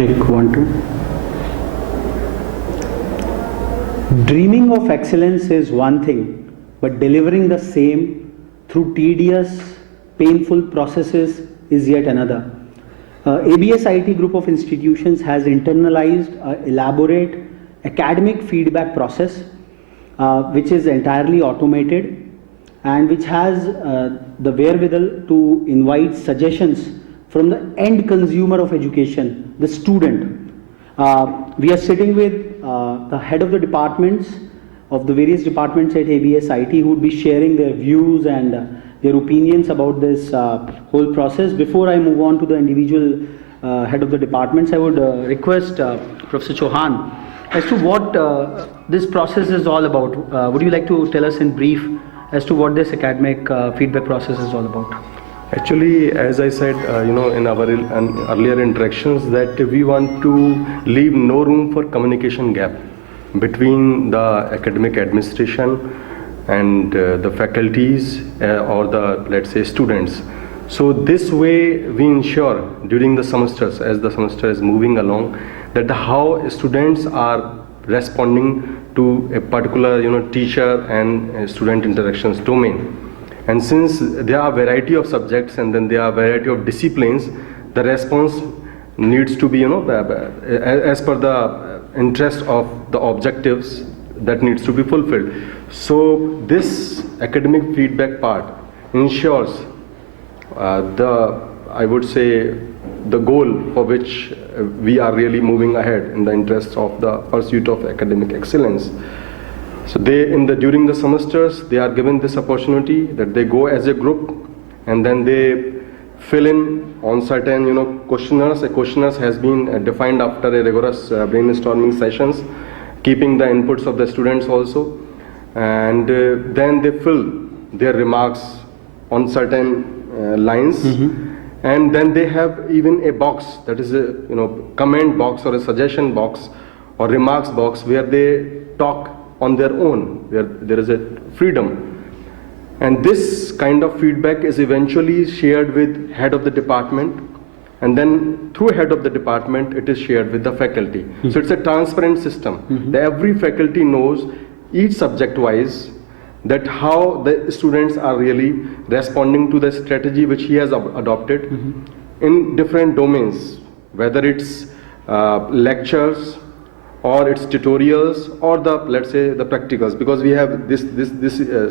Check 1 2. Dreaming of excellence is one thing, but delivering the same through tedious, painful processes is yet another. ABS IT group of institutions has internalized an elaborate academic feedback process, which is entirely automated and which has the wherewithal to invite suggestions from the end consumer of education, the student. We are sitting with the head of the departments of the various departments at ABS IT who would be sharing their views and their opinions about this whole process. Before I move on to the individual head of the departments, I would request Professor Chauhan as to what this process is all about. Would you like to tell us in brief as to what this academic feedback process is all about? Actually, as I said, in our earlier interactions, that we want to leave no room for communication gap between the academic administration and the faculties or the, let's say, students. So this way we ensure during the semesters, as the semester is moving along, that how students are responding to a particular teacher and student interactions domain. And since there are a variety of subjects and then there are a variety of disciplines, the response needs to be as per the interest of the objectives that needs to be fulfilled. So this academic feedback part ensures I would say the goal for which we are really moving ahead in the interest of the pursuit of academic excellence. So during the semesters, they are given this opportunity that they go as a group and then they fill in on certain questionnaires. A questionnaires has been defined after a rigorous brainstorming sessions, keeping the inputs of the students also, and then they fill their remarks on certain lines. And then they have even a box, that is a comment box or a suggestion box or remarks box, where they talk on their own, where there is a freedom. And this kind of feedback is eventually shared with head of the department, and then through head of the department it is shared with the faculty. So it's a transparent system. Every faculty knows each subject wise that how the students are really responding to the strategy which he has adopted in different domains, whether it's lectures or its tutorials or the, let's say, the practicals, because we have this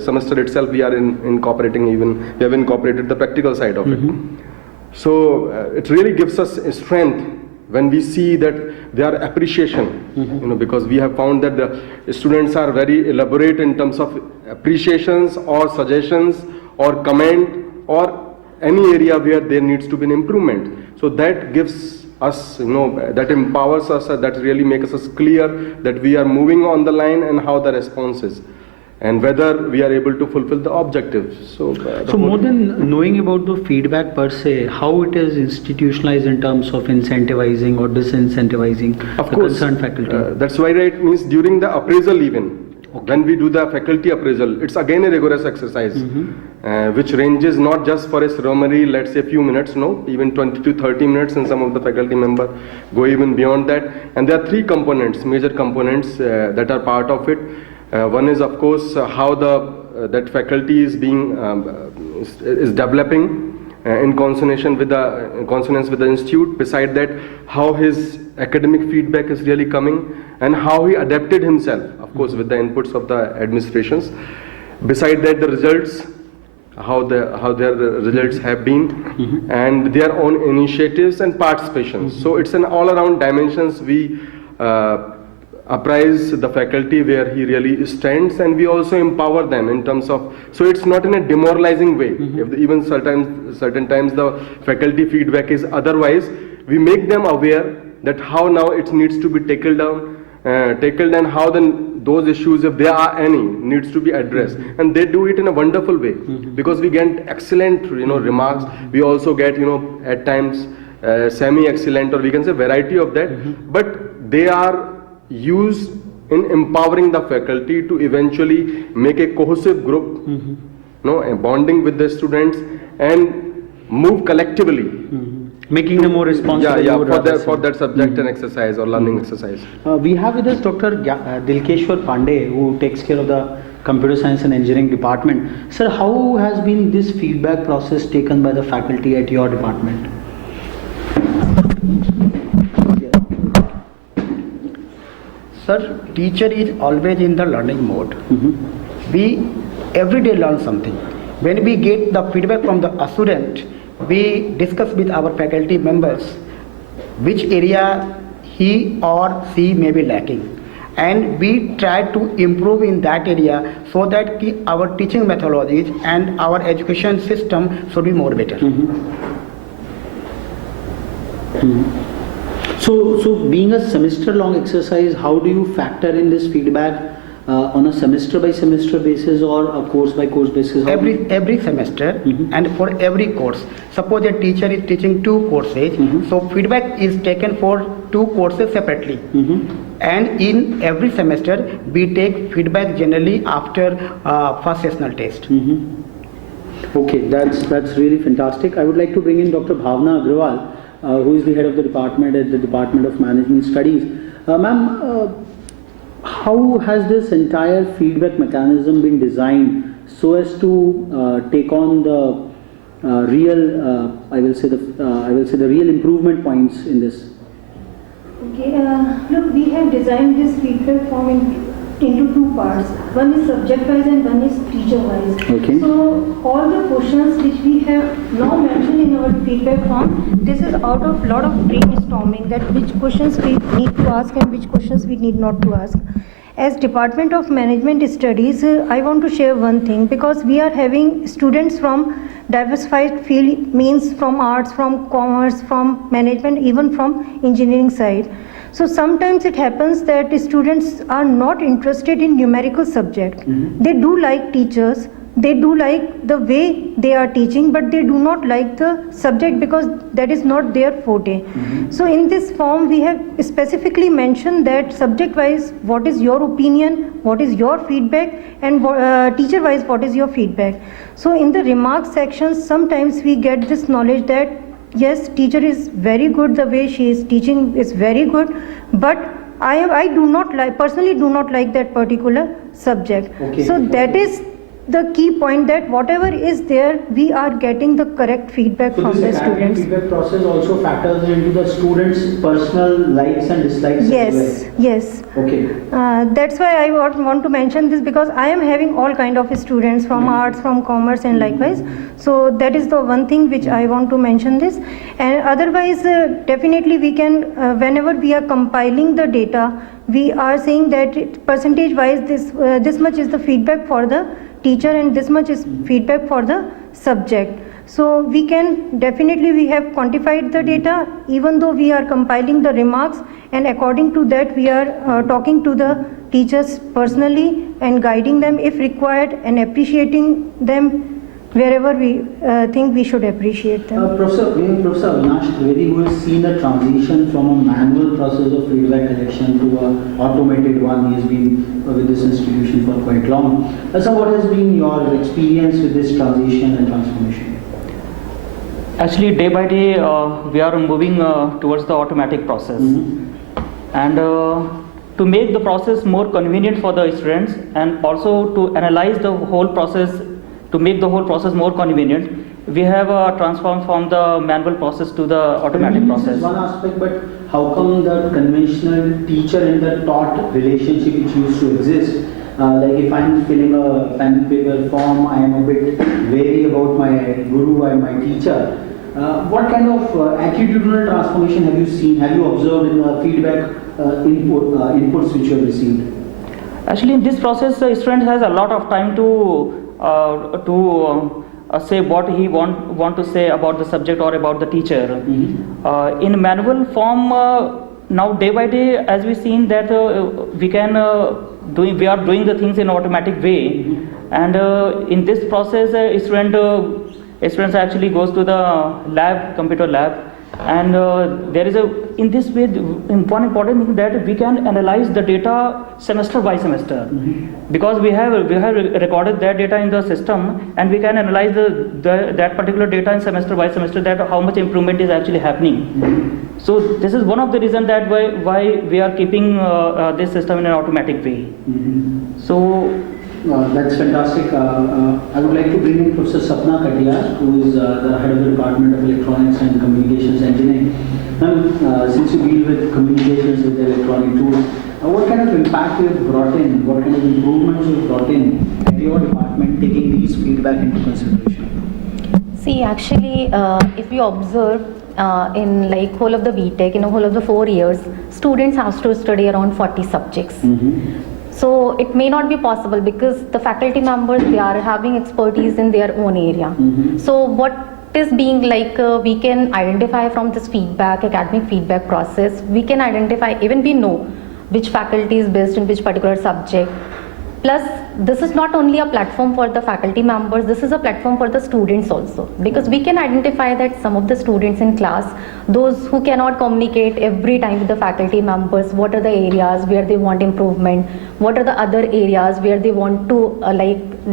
semester itself we are incorporating, even we have incorporated the practical side of it. So it really gives us a strength when we see that their appreciation, because we have found that the students are very elaborate in terms of appreciations or suggestions or comment or any area where there needs to be an improvement. So that gives us, that empowers us, that really makes us clear that we are moving on the line and how the response is, and whether we are able to fulfill the objectives. So more than knowing about the feedback per se, how it is institutionalized in terms of incentivizing or disincentivizing the concerned faculty? That's why it means during the appraisal even, when we do the faculty appraisal, it's again a rigorous exercise, which ranges not just for a ceremony, let's say a few minutes, no, even 20 to 30 minutes, and some of the faculty members go even beyond that. And there are three components, major components that are part of it. One is, of course, how that faculty is being is developing in consonance with the institute. Beside that, how his academic feedback is really coming and how he adapted himself, of course, with the inputs of the administrations. Beside that, the results, how their results have been, and their own initiatives and participations. So it's an all-around dimensions. We apprise the faculty where he really stands, and we also empower them in terms of, so it's not in a demoralizing way. If even certain times the faculty feedback is otherwise, we make them aware that how now it needs to be tackled and how then those issues, if there are any, needs to be addressed. And they do it in a wonderful way, because we get excellent remarks. We also get at times semi-excellent, or we can say variety of that, but they are used in empowering the faculty to eventually make a cohesive group, a bonding with the students, and move collectively making them more responsible. Yeah, more for that subject and exercise or learning exercise. We have with us Dr. Dilkeshwar Pandey, who takes care of the computer science and engineering department. Sir, how has been this feedback process taken by the faculty at your department? Sir, teacher is always in the learning mode. We every day learn something. When we get the feedback from the student, we discuss with our faculty members which area he or she may be lacking, and we try to improve in that area so that our teaching methodologies and our education system should be more better. So being a semester-long exercise, how do you factor in this feedback on a semester-by-semester basis or a course-by-course basis? How Every semester and for every course. Suppose a teacher is teaching 2 courses, so feedback is taken for 2 courses separately. And in every semester, we take feedback generally after first sessional test. Okay, that's really fantastic. I would like to bring in Dr. Bhavna Agrawal, who is the head of the department at the Department of Management Studies. Ma'am, how has this entire feedback mechanism been designed so as to take on the real, I will say the real improvement points in this? Okay, look, we have designed this feedback form into 2 parts. One is subject-wise and one is teacher-wise. Okay. So all the questions which we have now mentioned in our feedback form, this is out of lot of brainstorming, that which questions we need to ask and which questions we need not to ask. As Department of Management Studies, I want to share one thing, because we are having students from diversified field, means from arts, from commerce, from management, even from engineering side. So sometimes it happens that students are not interested in numerical subject. They do like teachers, they do like the way they are teaching, but they do not like the subject because that is not their forte. So in this form we have specifically mentioned that subject wise what is your opinion, what is your feedback, and teacher wise what is your feedback. So in the remarks section sometimes we get this knowledge that yes, teacher is very good, the way she is teaching is very good, but I do not like, personally do not like that particular subject. Okay. So that is the key point, that whatever is there, we are getting the correct feedback So from the this academic students. feedback process also factors into the students' personal likes and dislikes Yes, as well. yes. Okay. That's why I want to mention this, because I am having all kind of students from arts, from commerce, and likewise. So that is the one thing which I want to mention this. And otherwise, definitely we can, whenever we are compiling the data, we are saying that percentage wise this much is the feedback for the teacher and this much is feedback for the subject. So we can definitely, we have quantified the data, even though we are compiling the remarks, and according to that we are talking to the teachers personally and guiding them if required and appreciating them wherever we think we should appreciate them. Professor Avinash Trivedi, who has seen a transition from a manual process of feedback collection to an automated one. He has been with this institution for quite long. So what has been your experience with this transition and transformation? Actually, day by day, we are moving towards the automatic process. And to make the process more convenient for the students, and also to analyze the whole process, to make the whole process more convenient, we have transformed from the manual process to the automatic This process. is one aspect, but how come the conventional teacher and the taught relationship which used to exist? Like if I'm filling a pen and paper form, I am a bit wary about my guru and my teacher. What kind of attitudinal transformation have you seen? Have you observed in the feedback inputs which you have received? Actually, in this process, the student has a lot of time to say what he want to say about the subject or about the teacher. In manual form, now day by day, as we seen that we are doing the things in automatic way, and in this process, students actually goes to the lab, computer lab, And there is in this way, one important thing that we can analyze the data semester by semester, because we have recorded that data in the system, and we can analyze that particular data in semester by semester, that how much improvement is actually happening. So this is one of the reasons that why we are keeping this system in an automatic way. So that's fantastic. I would like to bring in Professor Sapna Katia, who is the head of the Department of Electronics and Communications Engineering. Ma'am, since you deal with communications with the electronic tools, what kind of impact you have brought in, what kind of improvements you have brought in at your department, taking these feedback into consideration? See, actually, if you observe in like whole of the BTech, in the whole of the 4 years, students have to study around 40 subjects. So it may not be possible because the faculty members, they are having expertise in their own area. So what is being like, we can identify from this feedback, academic feedback process, we can identify, even we know which faculty is based in which particular subject. Plus, this is not only a platform for the faculty members, this is a platform for the students also, because we can identify that some of the students in class, those who cannot communicate every time with the faculty members, what are the areas where they want improvement, what are the other areas where they want to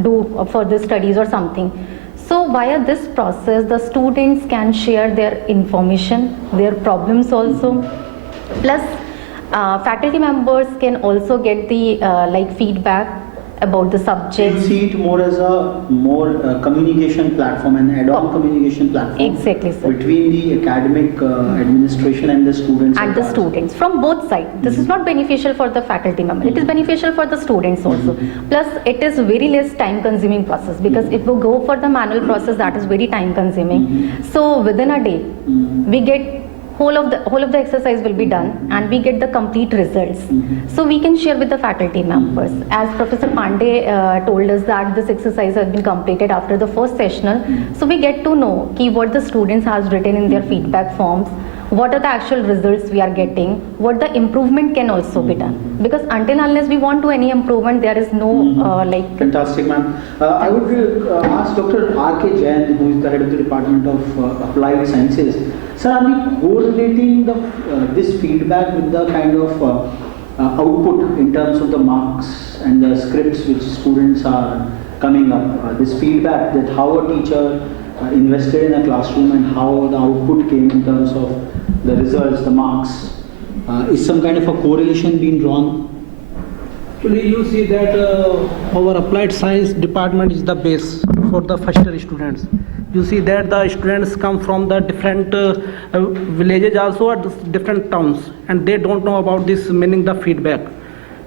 do further studies or something. So via this process, the students can share their information, their problems also. Plus, faculty members can also get the feedback about the You subject. see it more as a communication platform, an add-on communication platform. Exactly, sir. Between the academic administration and the students. And the students from both sides. This is not beneficial for the faculty member. It is beneficial for the students also. Plus, it is very less time-consuming process, because if we go for the manual process, that is very time-consuming. So within a day, we get whole of the exercise will be done, and we get the complete results. So we can share with the faculty members. As Professor Pandey told us that this exercise has been completed after the first sessional, so we get to know what the students has written in their feedback forms, what are the actual results we are getting, what the improvement can also be done. Because until unless we want to any improvement, there is no Fantastic, ma'am. I would ask Dr. R.K. Jain, who is the head of the Department of Applied Sciences. Sir, are we correlating this feedback with the kind of output in terms of the marks and the scripts which students are coming up? This feedback, that how a teacher invested in a classroom and how the output came in terms of the results, the marks, is some kind of a correlation being drawn? Actually, you see that our applied science department is the base for the first year students. You see that the students come from the different villages also, or different towns, and they don't know about this meaning the feedback.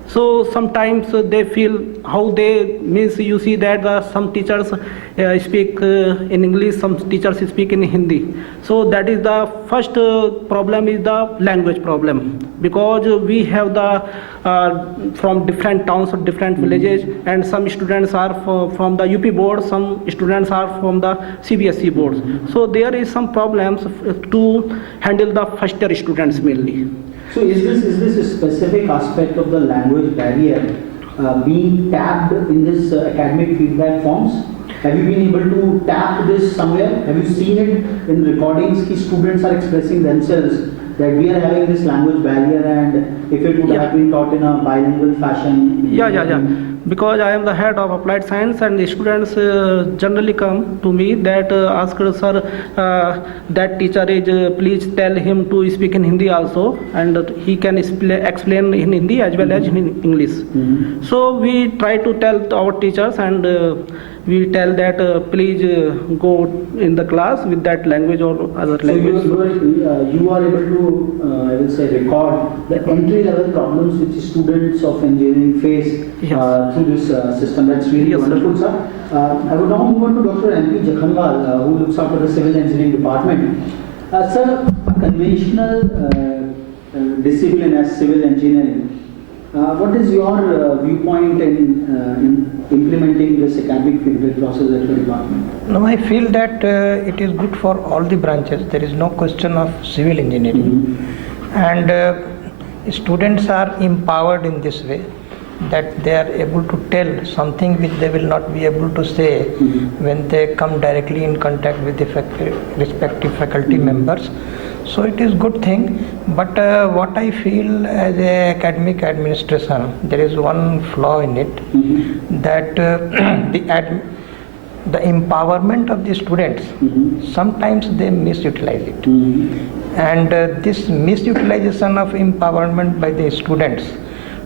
So sometimes they feel how they means, you see that some teachers speak in English, some teachers speak in Hindi. So that is the first problem, is the language problem, because we have the from different towns or different villages, and some students are from the UP board, some students are from the CBSE boards. So there is some problems to handle the first year students mainly. So is this a specific aspect of the language barrier being tapped in this academic feedback forms? Have you been able to tap this somewhere? Have you seen it in recordings? Ki students are expressing themselves that we are having this language barrier, and if it would have been taught in a bilingual fashion. Yeah. Because I am the head of applied science, and the students generally come to me that ask, sir, that teacher is, please tell him to speak in Hindi also, and he can explain in Hindi as well as in English. So we try to tell our teachers, and we tell that please go in the class with that language or other language. So you are able to, I will say, record the entry-level problems which students of engineering face through this system. That's really wonderful, sir. I would now move on to Dr. M.P. Jakhanwal, who looks after the civil engineering department. Sir, a conventional discipline as civil engineering, what is your viewpoint in implementing this academic feedback process at your department? No, I feel that it is good for all the branches. There is no question of civil engineering. And students are empowered in this way, that they are able to tell something which they will not be able to say when they come directly in contact with the respective faculty members. So it is good thing, but what I feel as a academic administration, there is one flaw in it, that the empowerment of the students, sometimes they misutilize it. And this misutilization of empowerment by the students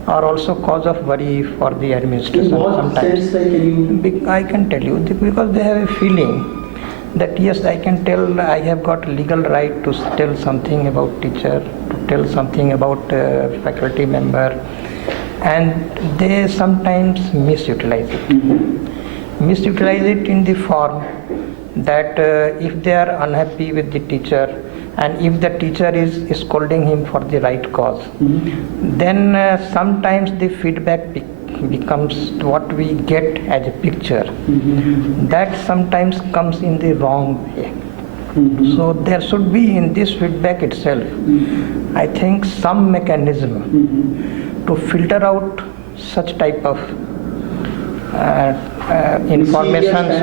are also cause of worry for the administration In what sometimes. sense, like, can you? I can tell you, because they have a feeling that yes, I can tell, I have got legal right to tell something about teacher, to tell something about faculty member, and they sometimes misutilize it. Misutilize it in the form that if they are unhappy with the teacher, and if the teacher is scolding him for the right cause, then sometimes the feedback becomes what we get as a picture. That sometimes comes in the wrong way. So there should be in this feedback itself, I think, some mechanism to filter out such type of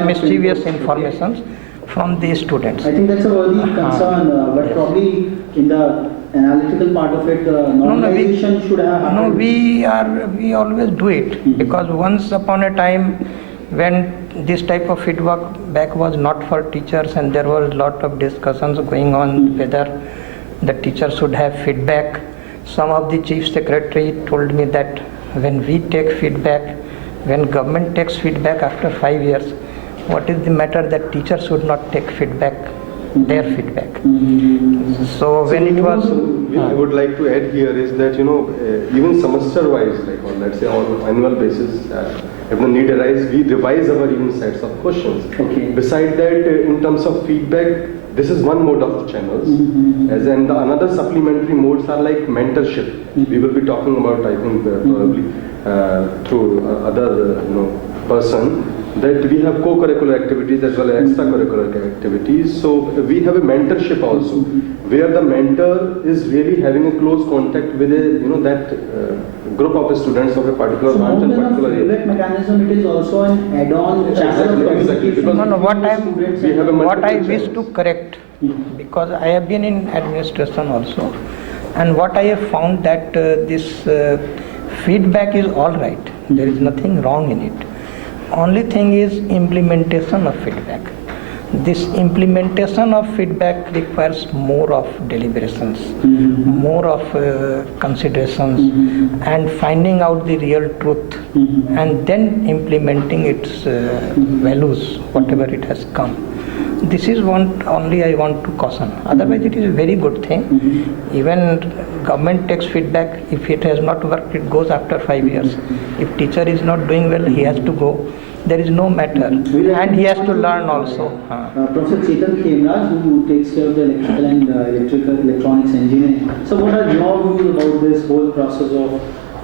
mischievous informations from the students. I think that's a worthy concern, but yes. probably in the analytical part of it, normalization should have happened. No, we always do it, because once upon a time when this type of feedback was not for teachers, and there were a lot of discussions going on whether the teacher should have feedback. Some of the chief secretary told me that when we take feedback, when government takes feedback after 5 years, what is the matter that teachers should not take feedback, their feedback? So when it was, I would like to add here is that, even semester-wise, like, or let's say on annual basis, if the need arises, we revise our even sets of questions. Okay. Beside that, in terms of feedback, this is one mode of channels. As in the another supplementary modes are like mentorship. We will be talking about, I think, probably through other person, that we have co-curricular activities as well as extracurricular activities. So we have a mentorship also, where the mentor is really having a close contact with that group of students of a particular So more branch and than a particular area. feedback mechanism, it is also an add-on channel of Exactly, because no, what we have a I multiple wish channels. to correct, because I have been in administration also, and what I have found that this feedback is all right. There is nothing wrong in it. Only thing is implementation of feedback. This implementation of feedback requires more of deliberations, more of considerations, and finding out the real truth, and then implementing its values, whatever it has come. This is one only I want to caution. Otherwise, it is a very good thing. Even government takes feedback. If it has not worked, it goes after 5 years. If teacher is not doing well, he has to go. There is no matter, and he has to learn also. Professor Chetan Khemraj, who takes care of the electrical and electronics engineering. So what are your views about this whole process of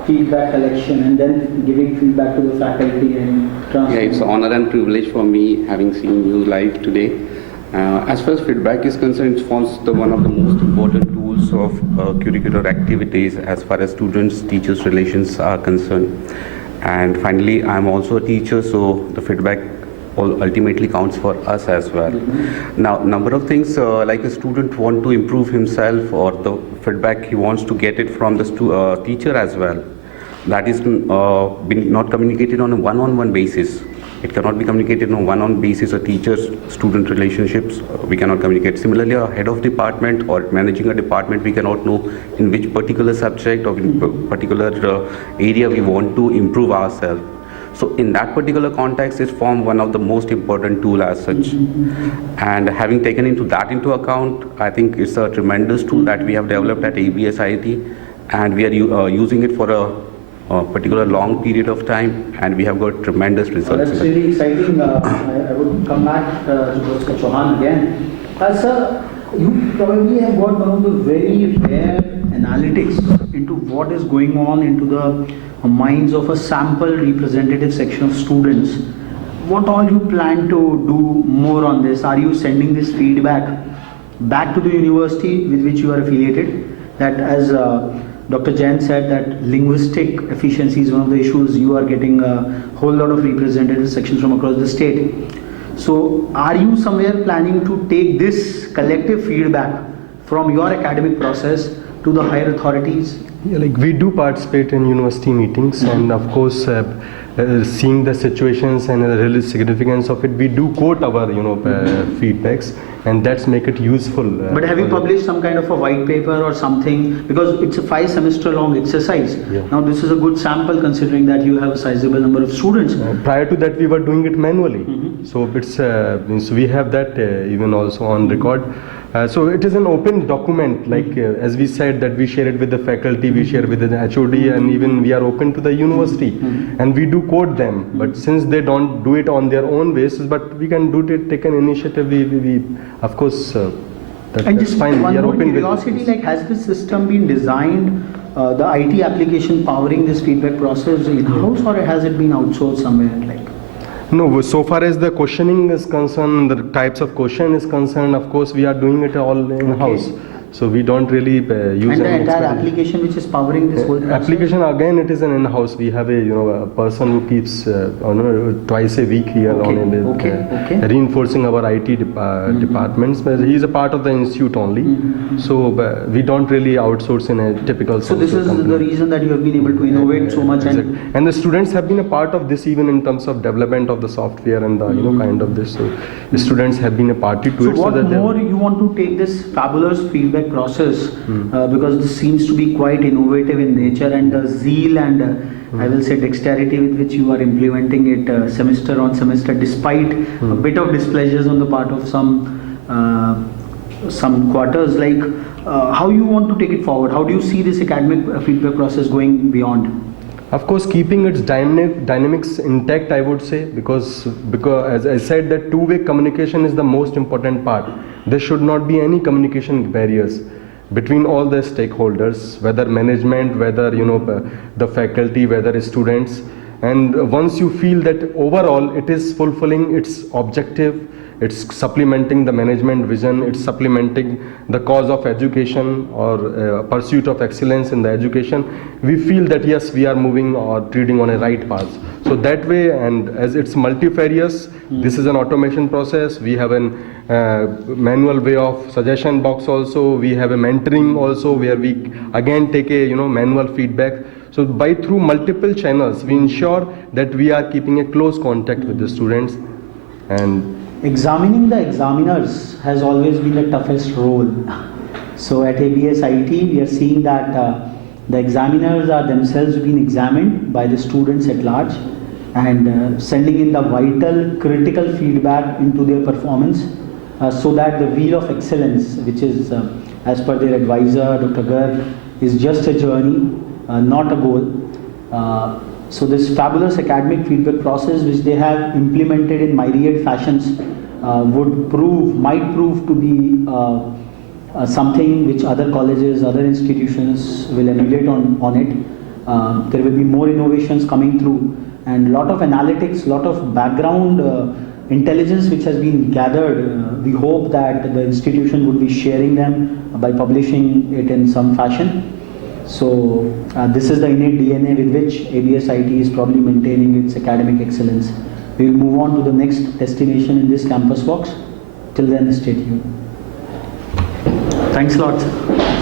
feedback collection and then giving feedback to the faculty and transfer? Yeah, it's an honor and privilege for me having seen you live today. As far as feedback is concerned, it forms one of the most important tools of curricular activities as far as students-teachers relations are concerned. And finally, I'm also a teacher, so the feedback ultimately counts for us as well. Now, number of things like a student want to improve himself, or the feedback he wants to get it from the teacher as well. That is been not communicated on a one-on-one basis. It cannot be communicated on a one-on-one basis. A teacher-student relationships, we cannot communicate. Similarly, a head of department or managing a department, we cannot know in which particular subject or in particular area we want to improve ourselves. So in that particular context, it forms one of the most important tool as such. And having taken into account, I think it's a tremendous tool that we have developed at ABSIT, and we are using it for a particular long period of time, and we have got tremendous results. That's really exciting. I would come back to Professor Chauhan again. Sir, you probably have got one of the very rare analytics into what is going on into the minds of a sample representative section of students. What all you plan to do more on this? Are you sending this feedback back to the university with which you are affiliated? That, as Dr. Jain said, that linguistic efficiency is one of the issues. You are getting a whole lot of representative sections from across the state. So are you somewhere planning to take this collective feedback from your academic process to the higher authorities? Yeah, like we do participate in university meetings, and of course, seeing the situations and the real significance of it, we do quote our feedbacks, and that's make it useful. But have you for the- published some kind of a white paper or something? Because it's a 5-semester long exercise. Yeah. Now this is a good sample considering that you have a sizable number of students. Prior to that, we were doing it manually. So it's means we have that even also on record. So it is an open document, like as we said that we share it with the faculty, we share with the HOD, and even we are open to the university, and we do quote them. But since they don't do it on their own basis, but we can do it, take an initiative. We of course that's And just fine. one We are more open with curiosity, it. like has this system been designed, the IT application powering this feedback process in-house, or has it been outsourced somewhere? Like, No, so far as the questioning is concerned, the types of question is concerned, of course, we are doing it all in-house. So we don't really use and the any entire expertise. application which is powering this whole process? Application again, it is an in-house. We have a person who keeps twice a week here Okay, on it, okay. reinforcing our IT departments. But he is a part of the institute only, so we don't really outsource in a typical. So this is company. the reason that you have been able to innovate so much. Exactly. And the students have been a part of this even in terms of development of the software and the kind of this. So the students have been a party to So it. what that they- more you want to take this fabulous feedback process, because this seems to be quite innovative in nature, and the zeal and I will say dexterity with which you are implementing it semester on semester, despite a bit of displeasures on the part of some quarters, like how you want to take it forward? How do you see this academic feedback process going beyond? Of course, keeping its dynamics intact, I would say, because as I said, that two-way communication is the most important part. There should not be any communication barriers between all the stakeholders, whether management, whether the faculty, whether students. And once you feel that overall it is fulfilling its objective, it's supplementing the management vision, it's supplementing the cause of education or pursuit of excellence in the education, we feel that yes, we are moving or treading on a right path. So that way, and as it's multifarious, this is an automation process. We have a manual way of suggestion box also. We have a mentoring also, where we again take a manual feedback. So through multiple channels, we ensure that we are keeping a close contact with the students. And Examining the examiners has always been the toughest role. So at ABS IT, we are seeing that the examiners are themselves being examined by the students at large, and sending in the vital, critical feedback into their performance, so that the wheel of excellence, which is, as per their advisor, Dr. Garg, is just a journey, not a goal. So this fabulous academic feedback process, which they have implemented in myriad fashions, might prove to be something which other colleges, other institutions will emulate on it. There will be more innovations coming through, and lot of analytics, lot of background intelligence which has been gathered. We hope that the institution would be sharing them by publishing it in some fashion. So this is the innate DNA with which ABS IT is probably maintaining its academic excellence. We will move on to the next destination in this campus box. Till then, stay tuned. Thanks a lot, sir.